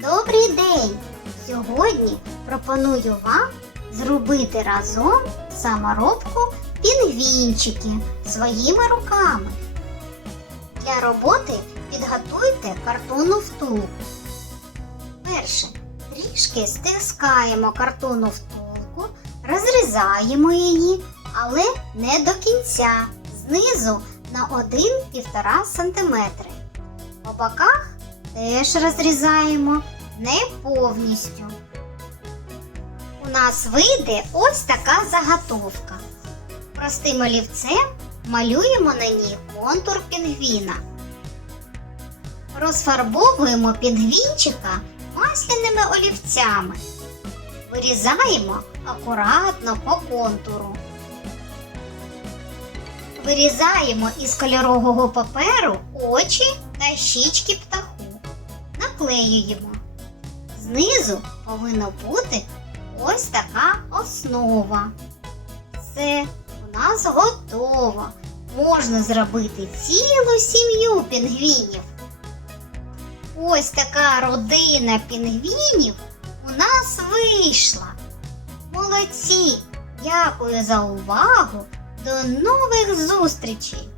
Добрий день! Сьогодні пропоную вам зробити разом саморобку пінгвінчиків своїми руками. Для роботи підготуйте картонну втулку. Перше. Трішки стискаємо картонну втулку, розрізаємо її, але не до кінця, знизу на 1-1,5 см. По боках теж розрізаємо не повністю. У нас вийде ось така заготовка. Простим олівцем малюємо на ній контур пінгвіна. Розфарбовуємо пінгвінчика масляними олівцями. Вирізаємо акуратно по контуру. Вирізаємо із кольорового паперу очі та щічки птаху. Наклеюємо. Знизу повинна бути ось така основа. Все, у нас готово. Можна зробити цілу сім'ю пінгвінів. Ось така родина пінгвінів у нас вийшла. Молодці! Дякую за увагу! До нових зустрічей!